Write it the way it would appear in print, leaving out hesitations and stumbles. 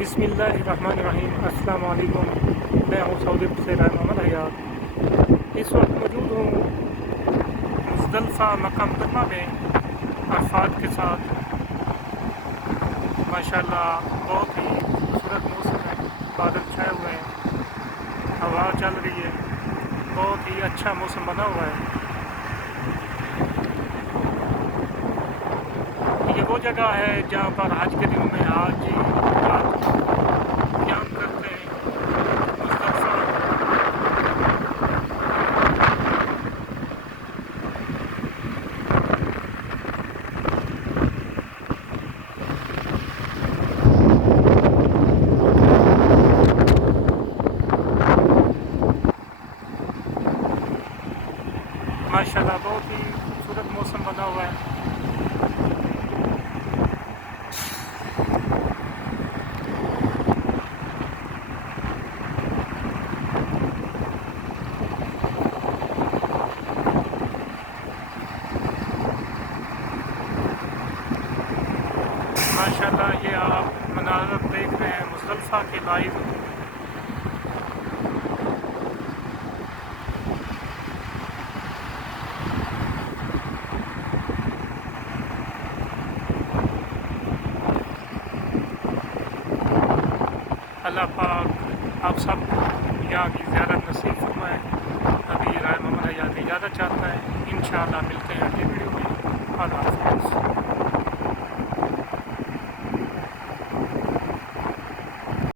بسم اللہ الرحمن الرحیم۔ السلام علیکم، میں ہوں سعودی سے رائے محمد حیات۔ اس وقت موجود ہوں مزدلفہ مکہ مکرمہ میں عرفات کے ساتھ۔ ماشاءاللہ بہت ہی خوبصورت موسم ہے، بادل چھائے ہوئے ہیں، ہوا چل رہی ہے، بہت ہی اچھا موسم بنا ہوا ہے۔ یہ وہ جگہ ہے جہاں پر حج کے دنوں میں حاجی رات کو قیام کرتے ہیں مزدلفہ۔ ماشاءاللہ بہت ہی خوبصورت موسم بنا ہوا ہے۔ ماشاءاللہ یہ آپ مناظر دیکھ رہے ہیں مزدلفہ کے لائیو۔ اللہ پاک آپ سب کو یہاں کی زیارت نصیب فرمائے۔ ابھی رائے محمد حیات اجازت چاہتا ہے، انشاءاللہ ملتے ہیں اگلی ویڈیو میں۔ اللہ حافظ۔